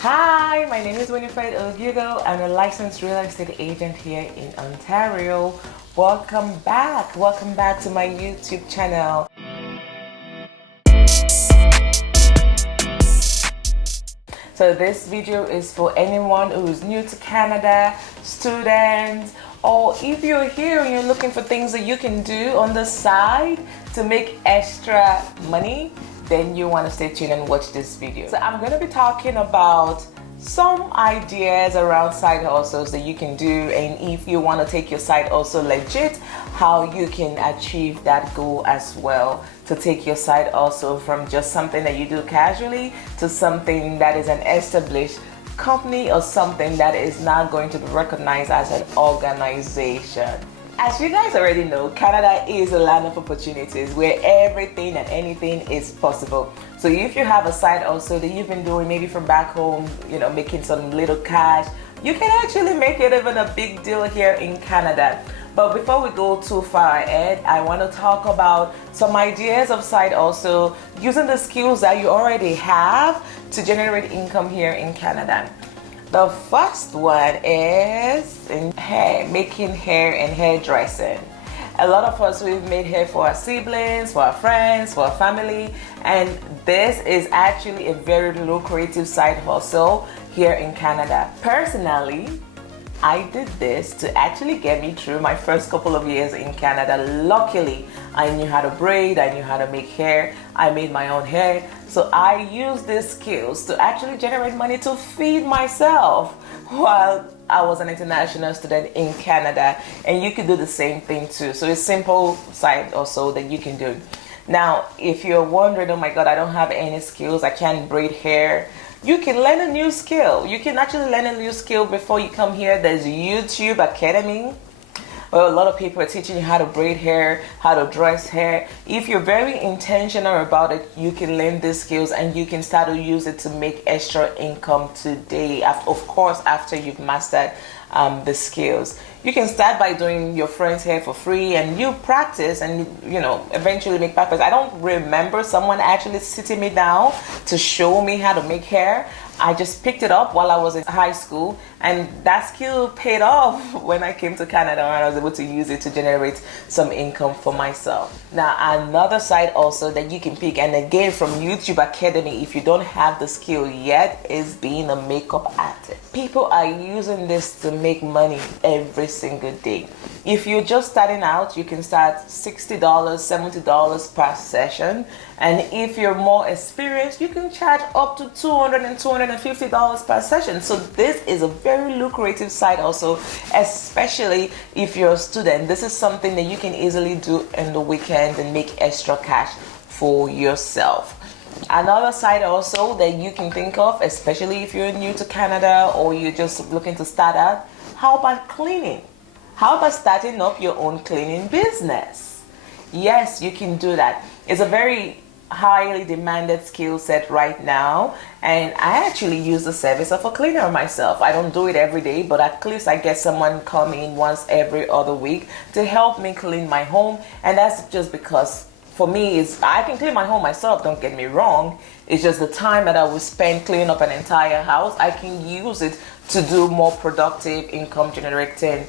Hi, my name is Winifred Ogugo. I'm a licensed real estate agent here in Ontario. Welcome back. Welcome back to my YouTube channel. So this video is for anyone who is new to Canada, students, or if you're here and you're looking for things that you can do on the side to make extra money, then you want to stay tuned and watch this video. So I'm going to be talking about some ideas around side hustles that you can do, and if you want to take your side hustle legit, how you can achieve that goal as well, to take your side hustle from just something that you do casually to something that is an established company or something that is now going to be recognized as an organization. As you guys already know, Canada is a land of opportunities where everything and anything is possible. So if you have a side also that you've been doing maybe from back home, making some little cash, you can actually make it even a big deal here in Canada. But before we go too far ahead, I want to talk about some ideas of side also using the skills that you already have to generate income here in Canada. The first one is in hair, making hair and hairdressing. A lot of us, we've made hair for our siblings, for our friends, for our family, and this is actually a very lucrative side hustle here in Canada. Personally, I did this to actually get me through my first couple of years in Canada. Luckily, I knew how to braid, I knew how to make hair, I made my own hair. So I used these skills to actually generate money to feed myself while I was an international student in Canada. And you could do the same thing too. So it's simple side also that you can do. Now, if you're wondering, oh my God, I don't have any skills, I can't braid hair, you can learn a new skill. You can actually learn a new skill before you come here. There's YouTube Academy. Well, a lot of people are teaching you how to braid hair, how to dress hair. If you're very intentional about it, you can learn these skills and you can start to use it to make extra income today. Of course, after you've mastered the skills. You can start by doing your friend's hair for free and you practice and eventually make perfect. I don't remember someone actually sitting me down to show me how to make hair. I just picked it up while I was in high school, and that skill paid off when I came to Canada and I was able to use it to generate some income for myself. Now, another side also that you can pick, and again from YouTube Academy, if you don't have the skill yet, is being a makeup artist. People are using this to make money every single day. If you're just starting out, you can start $60, $70 per session. And if you're more experienced, you can charge up to $200 and $250 per session. So this is a very lucrative side also, especially if you're a student. This is something that you can easily do in the weekend and make extra cash for yourself. Another side also that you can think of, especially if you're new to Canada or you're just looking to start out, how about cleaning? How about starting up your own cleaning business? Yes, you can do that. It's a very highly demanded skill set right now, and I actually use the service of a cleaner myself. I don't do it every day, but at least I get someone come in once every other week to help me clean my home, and that's just because for me, I can clean my home myself, don't get me wrong. It's just the time that I will spend cleaning up an entire house, I can use it to do more productive income generating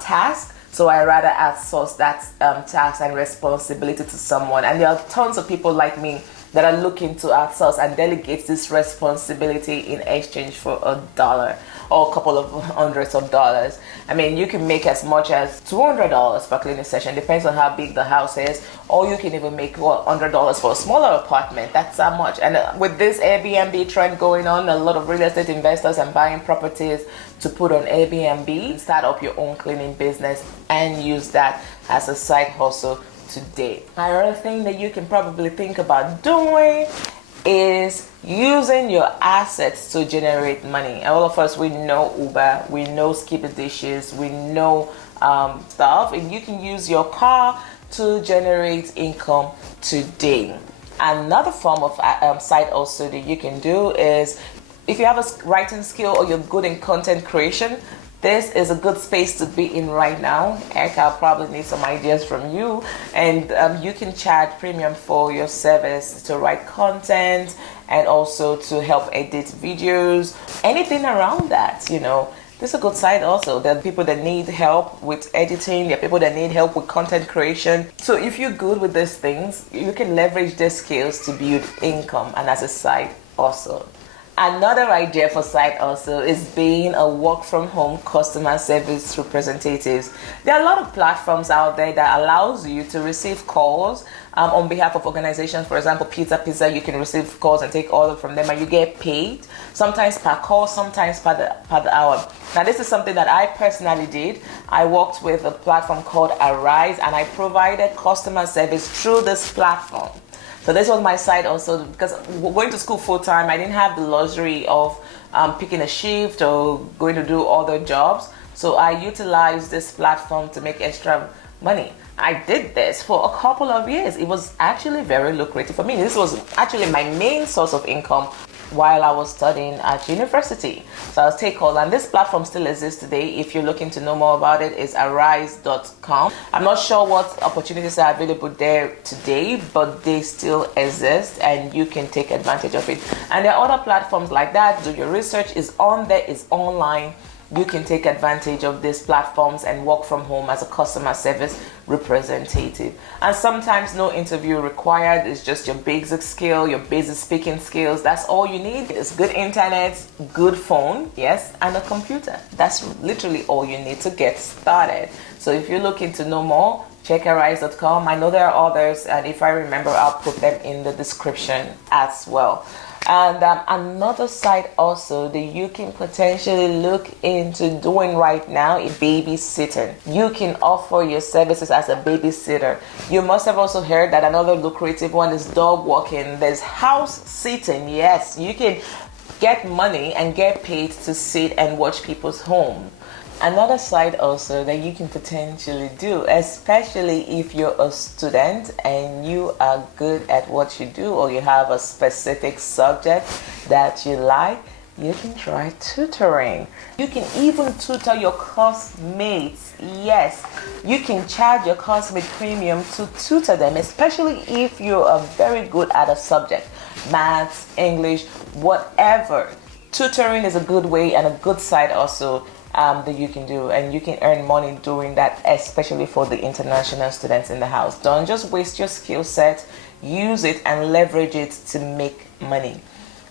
tasks. So I rather outsource that task and responsibility to someone. And there are tons of people like me that are looking to outsource and delegate this responsibility in exchange for $1 or a couple of hundreds of dollars. I mean, you can make as much as $200 per cleaning session, depends on how big the house is, or you can even make $100 for a smaller apartment. That's how much. And with this Airbnb trend going on, a lot of real estate investors are buying properties to put on Airbnb, start up your own cleaning business and use that as a side hustle today. Another thing that you can probably think about doing is using your assets to generate money. All of us, we know Uber, we know Skip the Dishes, we know stuff, and you can use your car to generate income today. Another form of side also that you can do is, if you have a writing skill or you're good in content creation, this is a good space to be in right now. Heck, I'll probably need some ideas from you, and you can charge premium for your service to write content and also to help edit videos, anything around that, you know. This is a good side also. There are people that need help with editing. There are people that need help with content creation. So if you're good with these things, you can leverage these skills to build income and as a side also. Another idea for side also is being a work from home customer service representatives. There are a lot of platforms out there that allows you to receive calls on behalf of organizations. For example, Pizza, you can receive calls and take order from them and you get paid, sometimes per call, sometimes per the hour. Now this is something that I personally did. I worked with a platform called Arise and I provided customer service through this platform. So this was my side also, because going to school full time, I didn't have the luxury of picking a shift or going to do other jobs. So I utilized this platform to make extra money. I did this for a couple of years. It was actually very lucrative for me. This was actually my main source of income while I was studying at university. So I was take calls, and this platform still exists today. If you're looking to know more about it, it's arise.com. I'm not sure what opportunities are available there today, but they still exist and you can take advantage of it. And there are other platforms like that. Do your research, is on there, is online. You can take advantage of these platforms and work from home as a customer service representative. And sometimes no interview required. It's just your basic skill, your basic speaking skills. That's all you need. It's good internet, good phone, yes, and a computer. That's literally all you need to get started. So if you're looking to know more, check arise.com. I know there are others, and if I remember, I'll put them in the description as well. And another side also that you can potentially look into doing right now is babysitting. You can offer your services as a babysitter. You must have also heard that another lucrative one is dog walking. There's house sitting. Yes, you can get money and get paid to sit and watch people's home. Another side also that you can potentially do, especially if you're a student and you are good at what you do or you have a specific subject that you like, you can try tutoring. You can even tutor your course mates. Yes, you can charge your course mate premium to tutor them, especially if you are very good at a subject, maths, English, whatever. Tutoring is a good way and a good side also that you can do, and you can earn money doing that, especially for the international students in the house. Don't just waste your skill set, use it and leverage it to make money.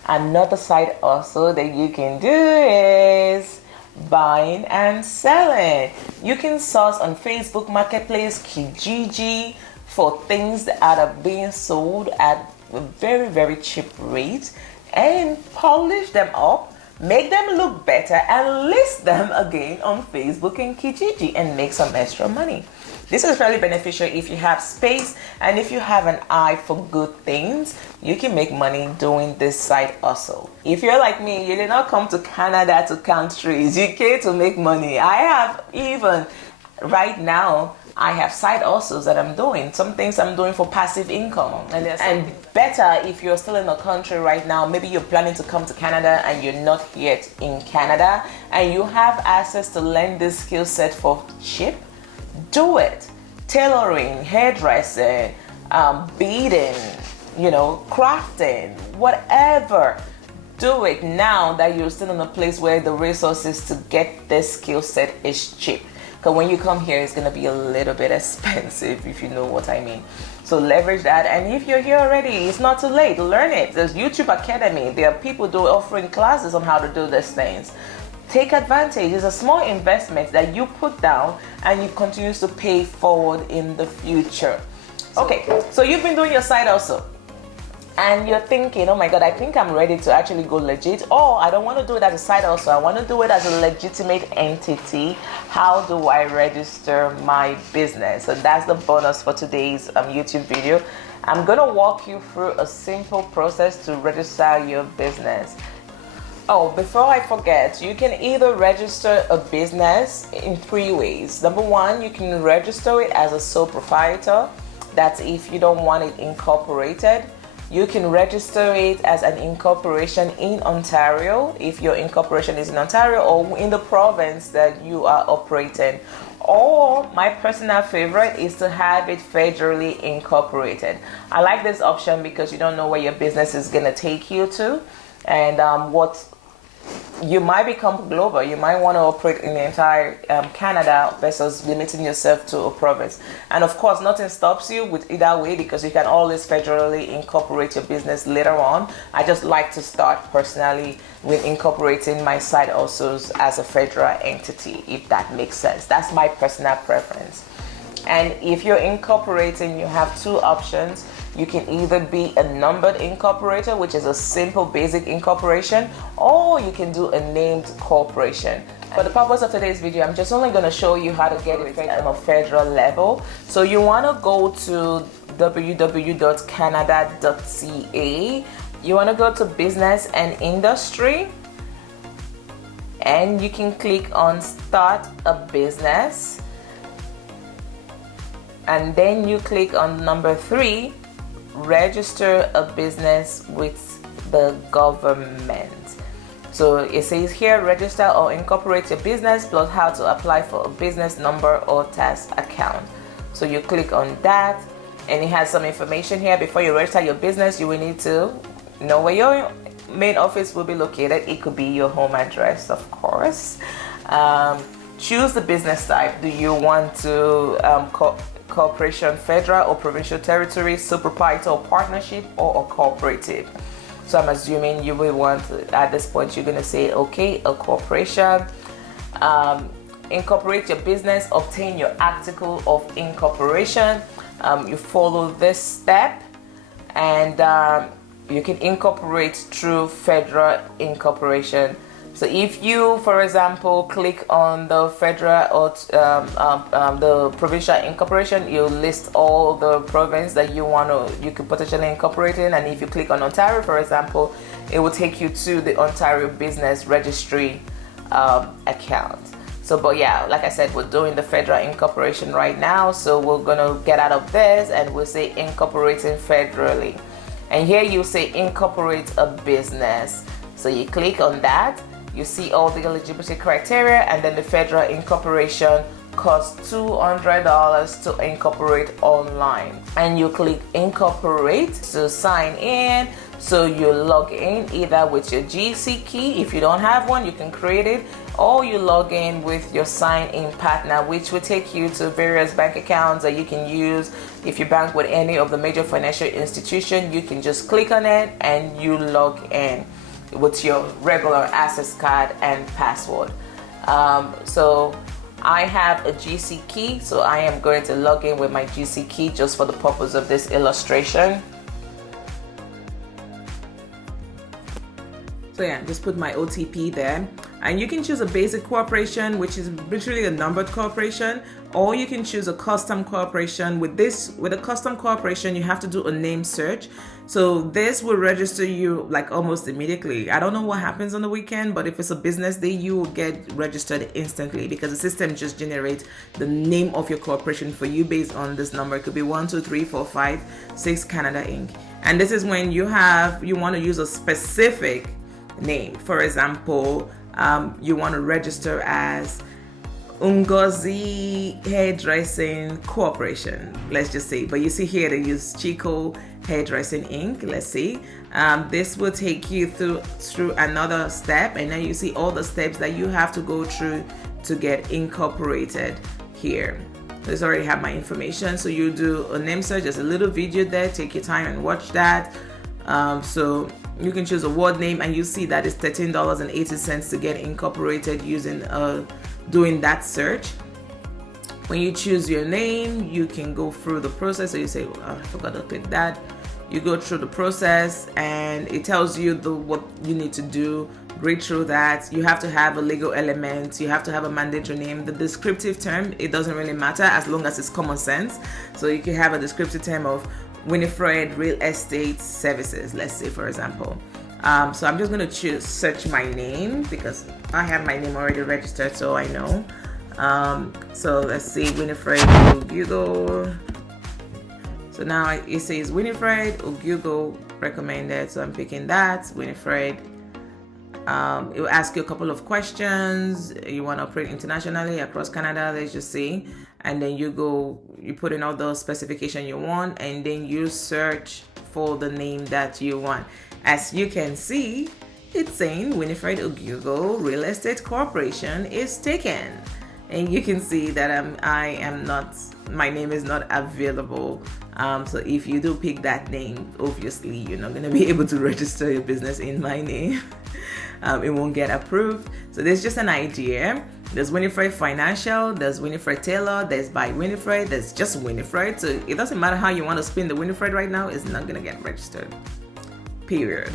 Another side also that you can do is buying and selling. You can source on Facebook Marketplace, Kijiji, for things that are being sold at a very, very cheap rate and polish them up, make them look better, and list them again on Facebook and Kijiji and make some extra money. This is really beneficial if you have space and if you have an eye for good things. You can make money doing this side also. If you're like me, you did not come to Canada to count trees. You came to make money. I have even right now, I have side hustles that I'm doing. Some things I'm doing for passive income. And better if you're still in the country right now, maybe you're planning to come to Canada and you're not yet in Canada and you have access to learn this skill set for cheap, do it. Tailoring, hairdressing, beading, crafting, whatever. Do it now that you're still in a place where the resources to get this skill set is cheap. Because when you come here, it's going to be a little bit expensive, if you know what I mean. So leverage that. And if you're here already, it's not too late. Learn it. There's YouTube Academy. There are people offering classes on how to do these things. Take advantage. It's a small investment that you put down and you continue to pay forward in the future. Okay, so you've been doing your side also. And you're thinking, oh my God, I think I'm ready to actually go legit. Oh, I don't want to do it as a side also. I want to do it as a legitimate entity. How do I register my business? So that's the bonus for today's YouTube video. I'm going to walk you through a simple process to register your business. Oh, before I forget, you can either register a business in 3 ways. Number one, you can register it as a sole proprietor. That's if you don't want it incorporated. You can register it as an incorporation in Ontario if your incorporation is in Ontario or in the province that you are operating. Or my personal favorite is to have it federally incorporated. I like this option because you don't know where your business is going to take you to, and what you might become global. You might want to operate in the entire Canada versus limiting yourself to a province. And of course, nothing stops you with either way because you can always federally incorporate your business later on. I just like to start personally with incorporating my side also as a federal entity, if that makes sense. That's my personal preference. And if you're incorporating, you have two options. You can either be a numbered incorporator, which is a simple basic incorporation, or you can do a named corporation. For the purpose of today's video, I'm just only going to show you how to get it on a federal level. So you want to go to www.canada.ca. You want to go to business and industry, and you can click on start a business. And then you click on number 3, register a business with the government. So it says here, register or incorporate your business plus how to apply for a business number or tax account. So you click on that, and it has some information here. Before you register your business, you will need to know where your main office will be located. It could be your home address, of course. Choose the business type. Do you want to corporation, federal or provincial territory, sole proprietor or partnership, or a cooperative? So I'm assuming you will want to, at this point, you're going to say, okay, a corporation. Incorporate your business, obtain your article of incorporation. You follow this step, and you can incorporate through federal incorporation. So if you, for example, click on the federal or the provincial incorporation, you list all the province that you could potentially incorporate in. And if you click on Ontario, for example, it will take you to the Ontario Business Registry account. So, but yeah, like I said, we're doing the federal incorporation right now. So we're gonna get out of this and we'll say incorporating federally. And here you say incorporate a business. So you click on that. You see all the eligibility criteria, and then the federal incorporation costs $200 to incorporate online. And you click incorporate to sign in. So you log in either with your GC key. If you don't have one, you can create it, or you log in with your sign-in partner, which will take you to various bank accounts that you can use. If you bank with any of the major financial institutions, you can just click on it and you log in with your regular access card and password. So I have a GC key, so I am going to log in with my GC key just for the purpose of this illustration. So yeah, just put my OTP there. And you can choose a basic corporation, which is literally a numbered corporation, or you can choose a custom corporation. With a custom corporation, you have to do a name search. So this will register you like almost immediately. I don't know what happens on the weekend, but if it's a business day, you will get registered instantly because the system just generates the name of your corporation for you based on this number. It could be 1, 2, 3, 4, 5, 6 Canada Inc. And this is when you want to use a specific name. For example, you want to register as Ngozi Hairdressing Corporation, let's just say. But you see here they use Chico Hairdressing Inc. Let's see. This will take you through another step, and then you see all the steps that you have to go through to get incorporated here. This already have my information, so you do a name search. There's a little video there. Take your time and watch that. So you can choose a word name, and you see that it's $13.80 to get incorporated using doing that search. When you choose your name, you can go through the process. So you say, oh, I forgot to click that. You go through the process, and it tells you what you need to do. Read through that. You have to have a legal element. You have to have a mandatory name. The descriptive term, it doesn't really matter as long as it's common sense. So you can have a descriptive term of Winifred Real Estate Services, let's say, for example. So I'm just going to search my name because I have my name already registered, so I know. So let's see, Winifred Ogugo. So now it says Winifred Ogugo recommended. So I'm picking that, Winifred. It will ask you a couple of questions. You want to operate internationally across Canada, let's just say, and then you put in all those specifications you want, and then you search for the name that you want. As you can see, it's saying Winifred Ogugo Real Estate Corporation is taken, and you can see that my name is not available. So if you do pick that name, obviously you're not going to be able to register your business in my name. It won't get approved. So there's just an idea. There's Winifred Financial, there's Winifred Taylor, there's By Winifred, there's just Winifred. So it doesn't matter how you want to spin the Winifred right now, it's not gonna get registered. Period.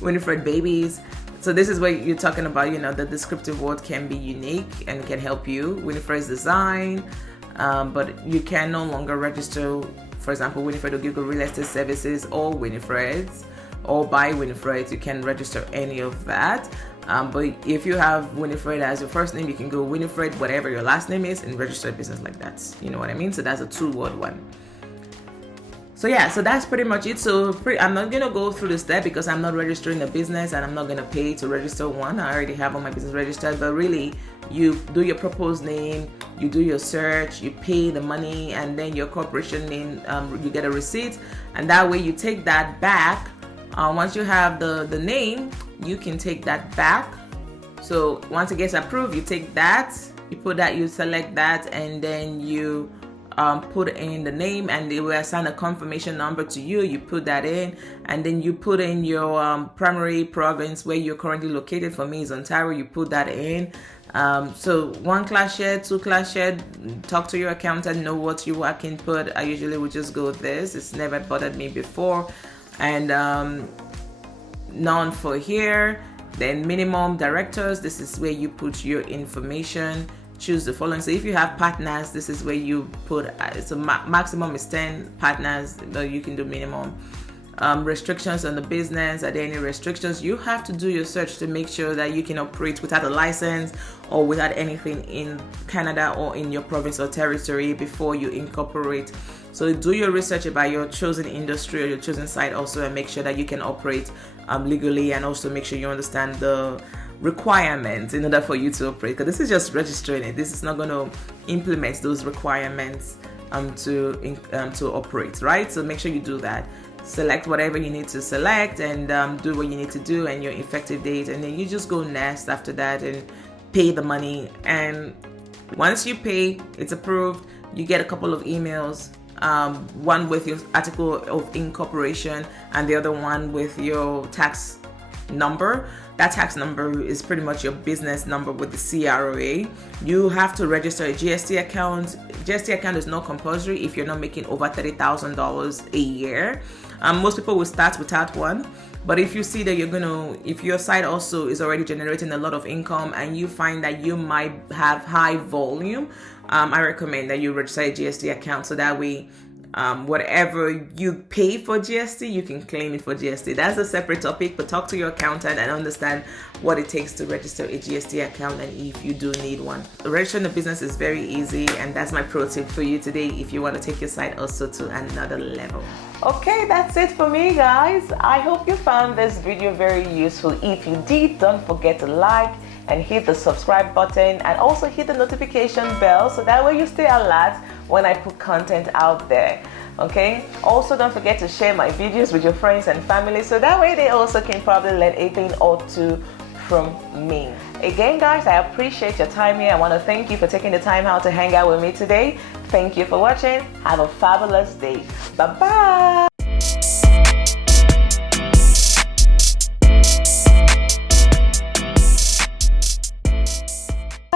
Winifred Babies. So this is where you're talking about, the descriptive word can be unique and can help you. Winifred's Design, but you can no longer register, for example, Winifred Ogugo Real Estate Services or Winifred's, or By Winifred. You can register any of that. But if you have Winifred as your first name, you can go Winifred, whatever your last name is, and register a business like that. You know what I mean? So that's a 2-word one. So yeah, so that's pretty much it. So I'm not gonna go through the step because I'm not registering a business and I'm not gonna pay to register one. I already have all my business registered. But really, you do your proposed name, you do your search, you pay the money, and then your corporation name, you get a receipt, and that way you take that back. Once you have the name, you can take that back. So once it gets approved, you take that, you select that, and then you put in the name, and they will assign a confirmation number to you. You put that in, and then you put in your primary province where you're currently located. For me, is Ontario. You put that in. So 1 class share, 2 class share, talk to your accountant, know what I can put. I usually would just go with this. It's never bothered me before. And none for here. Then minimum directors, this is where you put your information. Choose the following. So if you have partners, this is where you put, so maximum is 10 partners, but you can do minimum. Restrictions on the business, are there any restrictions? You have to do your search to make sure that you can operate without a license or without anything in Canada or in your province or territory before you incorporate. So do your research about your chosen industry or your chosen site also, and make sure that you can operate legally, and also make sure you understand the requirements in order for you to operate, because this is just registering it. This is not going to implement those requirements to operate, right? So make sure you do that. Select whatever you need to select, and do what you need to do, and your effective date, and then you just go next after that and pay the money. And once you pay, it's approved. You get a couple of emails, one with your article of incorporation and the other one with your tax number. That tax number is pretty much your business number with the CRA. You have to register a GST account. GST account is not compulsory if you're not making over $30,000 a year. Most people will start without one. But if you see that if your site also is already generating a lot of income and you find that you might have high volume, I recommend that you register a GST account, so that way whatever you pay for GST, you can claim it for GST. That's a separate topic, but talk to your accountant and understand what it takes to register a GST account, and if you do need one. Registering a business is very easy, and that's my pro tip for you today if you want to take your site also to another level. Okay, that's it for me, guys. I hope you found this video very useful. If you did, don't forget to like and hit the subscribe button, and also hit the notification bell, so that way you stay alert when I put content out there. Okay, also don't forget to share my videos with your friends and family, so that way they also can probably learn a thing or two from me. Again, guys, I appreciate your time here. I want to thank you for taking the time out to hang out with me today. Thank you for watching. Have a fabulous day. Bye bye.